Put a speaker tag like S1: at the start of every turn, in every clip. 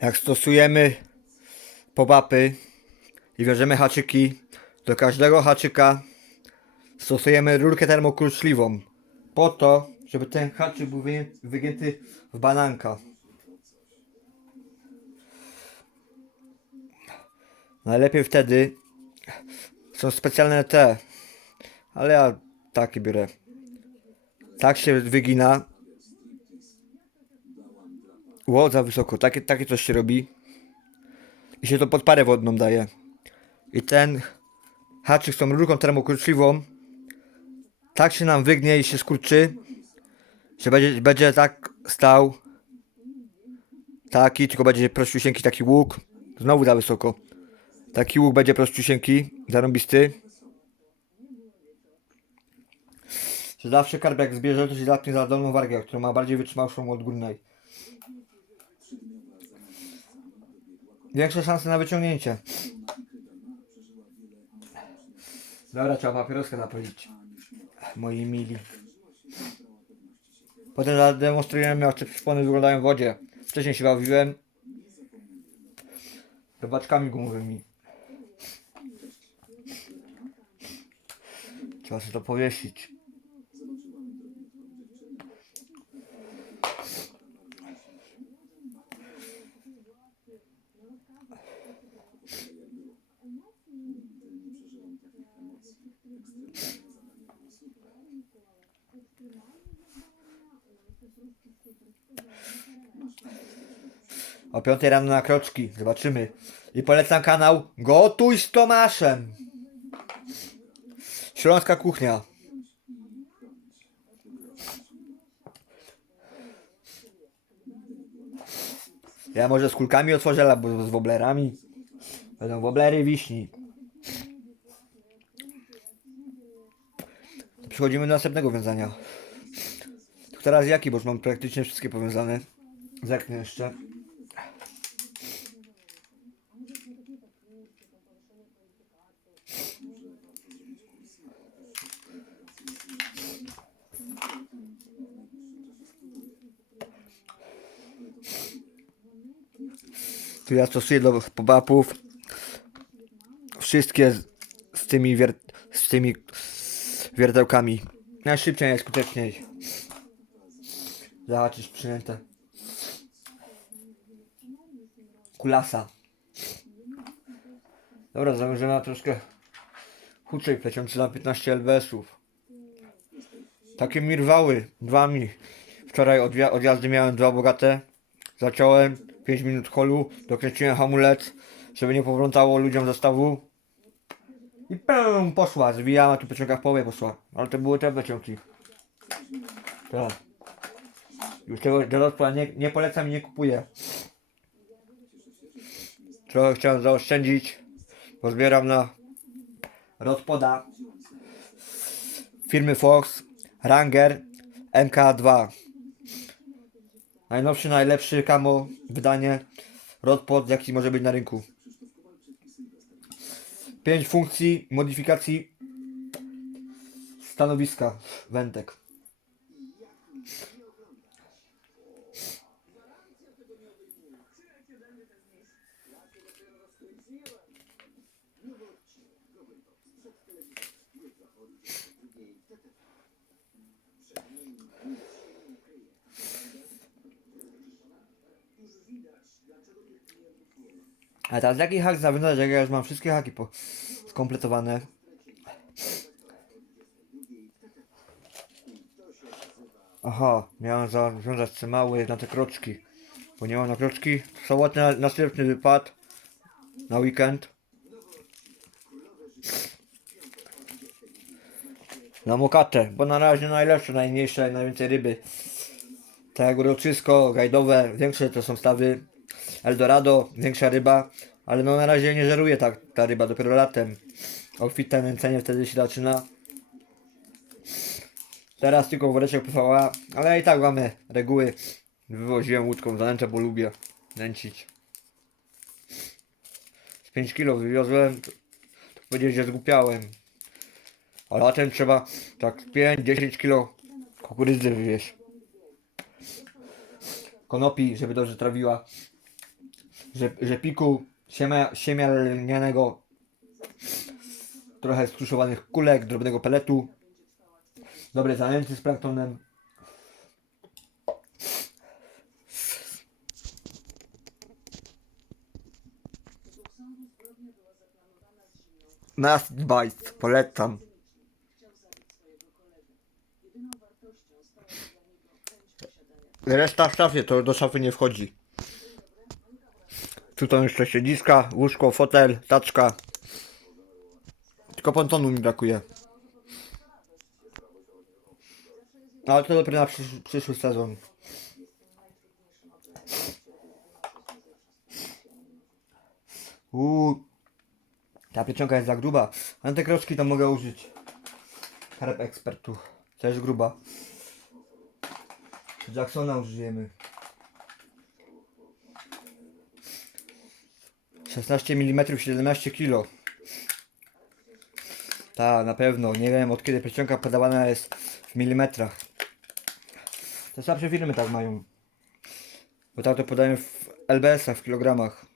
S1: Jak stosujemy pop-upy i wiążemy haczyki, do każdego haczyka stosujemy rurkę termokruczliwą. Po to, żeby ten haczyk był wygię- wygięty w bananka. Najlepiej wtedy są specjalne te, ale ja takie biorę. Tak się wygina. Ło, za wysoko. Takie, takie coś się robi. I się to pod parę wodną daje. I ten haczyk z tą rurką termokruczliwą tak się nam wygnie i się skurczy, że będzie, będzie tak stał taki, tylko będzie prościusieńki taki łuk. Znowu za wysoko. Taki łuk będzie prościusieńki, zarąbisty. Że zawsze karp jak zbierze, to się zapnie za dolną wargę, która ma bardziej wytrzymałszą od górnej. Większe szanse na wyciągnięcie. Dobra, trzeba papieroskę napolić. Moi mili. Potem zademonstrujemy jak te szpony wyglądają w wodzie. Wcześniej się bawiłem. Robaczkami gumowymi. Trzeba sobie to powiesić. O 5 rano na kroczki. Zobaczymy. I polecam kanał Gotuj z Tomaszem. Śląska kuchnia. Ja może z kulkami otworzę, albo z woblerami. Będą woblery wiśni. Przechodzimy do następnego wiązania. Teraz jaki, bo już mam praktycznie wszystkie powiązane. Zerknę jeszcze. Tu ja stosuję do pop-upów wszystkie z, z tymi wier, z tymi wiertełkami. Najszybciej, najskuteczniej. Zobaczysz przynętę. Kulasa. Dobra, założymy na troszkę chudszej pleciący na 15 lbs-ów. Takie mi rwały, dwa mi. Wczoraj odjazdy miałem dwa bogate. Zacząłem 5 minut holu, dokręciłem hamulec, żeby nie powrątało ludziom zestawu. I pę, poszła, zwijała, tu pociąga w połowie poszła. Ale to były te pociągi. Tak. Już tego dorosła nie, nie polecam i nie kupuję. Trochę chciałem zaoszczędzić, bo zbieram na Rodpoda firmy Fox Ranger MK2. Najnowszy, najlepszy kamo wydanie Rodpod, jaki może być na rynku. 5 funkcji modyfikacji stanowiska wędek. A teraz jaki hak zawiązać, jak ja już mam wszystkie haki po skompletowane. Aha, miałem zawiązać te małe na te kroczki. Bo nie mam na kroczki. Sobotę na- następny wypad. Na weekend. Na mokatę, bo na razie najlepsze, najmniejsze, najwięcej ryby. Tak jak uroczysko, gajdowe, większe to są stawy. Eldorado, większa ryba, ale no na razie nie żeruje tak ta ryba, dopiero latem. Obfite nęcenie wtedy się zaczyna. Teraz tylko woreczek PVA, ale i tak mamy reguły. Wywoziłem łódką zanęczę, bo lubię nęcić. Z 5 kilo wywiozłem, to, to powiedzieć, że zgłupiałem. A latem trzeba tak 5-10 kilo kukurydzy wywieźć. Konopi, żeby dobrze trawiła. Rzepiku, siemia, siemia lnianego, trochę skruszowanych kulek, drobnego peletu, dobre zanęty z planktonem. Must Bites, polecam. Reszta w szafie, to do szafy nie wchodzi. Tu są jeszcze siedziska, łóżko, fotel, taczka. Tylko pontonu mi brakuje. No, Ale to dopiero na przysz przyszły sezon. Uuu, ta piecząka jest za gruba. Ale te kroczki to mogę użyć. Harp ekspertu. Też gruba. Jacksona użyjemy. 16 mm 17 kg. Ta, na pewno. Nie wiem od kiedy piecząka podawana jest w milimetrach. Te słabsze firmy tak mają. Bo tak to podają w LBS-ach, w kilogramach.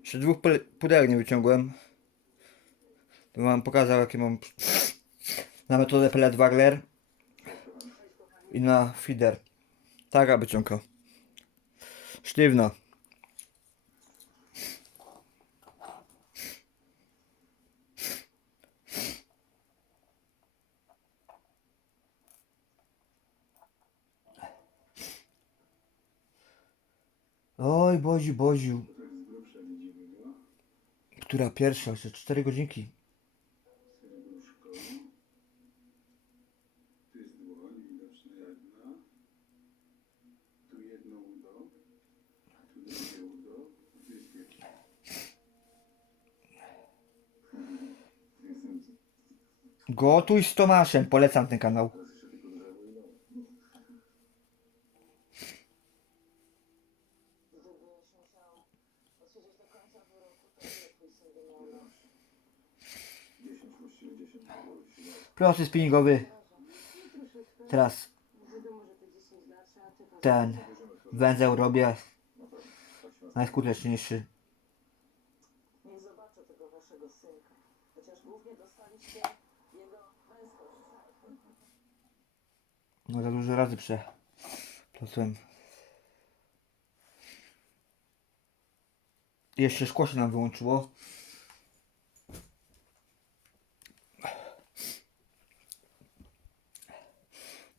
S1: Jeszcze dwóch pudełek nie wyciągłem. To wam pokazał jakie mam na metodę pellet Wagler i na feeder. Taka wyciąga. Sztywna. Oj, Boziu, Boziu. Która pierwsza? Jeszcze 4 godzinki.
S2: Tu jest dłoń widoczna jedna. Tu jedno udo. Tu drugie udo. Tu jest wielkie. Jestem
S1: Gotuj z Tomaszem. Polecam ten kanał. Prosty spinningowy. Teraz ten węzeł robię najskuteczniejszy. No za dużo razy przeplotłem. Jeszcze szkło się nam wyłączyło.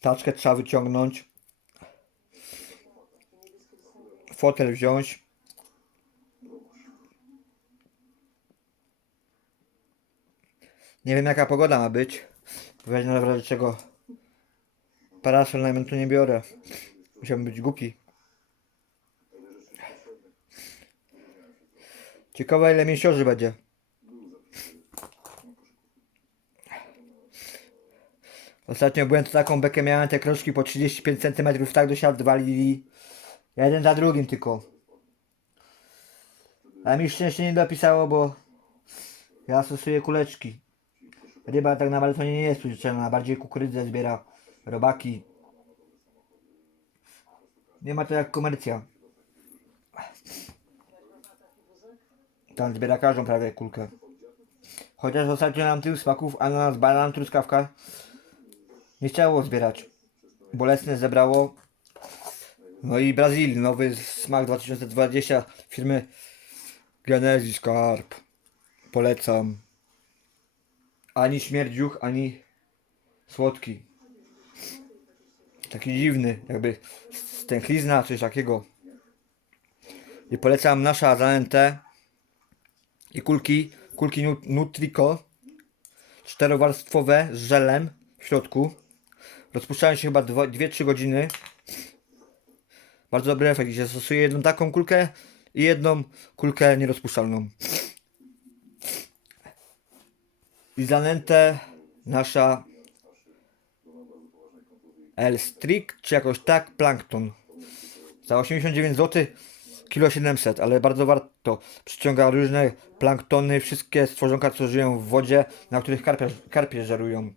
S1: Taczkę trzeba wyciągnąć. Fotel wziąć. Nie wiem jaka pogoda ma być. Weź na razie czego Parasol na tu nie biorę. Musiałbym być głupi. Ciekawe ile mięsiorzy będzie. Ostatnio byłem taką bekę miałem te kroczki po 35 cm tak do siat walili. Jeden za drugim tylko. Ale mi szczęście nie dopisało, bo ja stosuję kuleczki. Ryba tak naprawdę to nie jest użyczona, bardziej kukurydzę zbiera, robaki. Nie ma to jak komercja. Tam zbiera każdą prawie kulkę. Chociaż ostatnio nam tych smaków ananas, banan, truskawka nie chciało zbierać. Bolesne zebrało. No i Brazil, nowy smak 2020 firmy Genesis Carp. Polecam. Ani śmierdziuch, ani słodki. Taki dziwny, jakby stęchlizna, coś takiego. I polecam nasza zanętę i kulki, kulki Nu- Nutrico, czterowarstwowe z żelem w środku. Rozpuszczają się chyba 2-3 godziny. Bardzo dobry efekt. Ja stosuję jedną taką kulkę i jedną kulkę nierozpuszczalną. I zanętę nasza L-Strict, czy jakoś tak, Plankton. Za 89 zł, kilo 700, ale bardzo warto. Przyciąga różne planktony, wszystkie stworzonka, co żyją w wodzie, na których karpie, karpie żerują.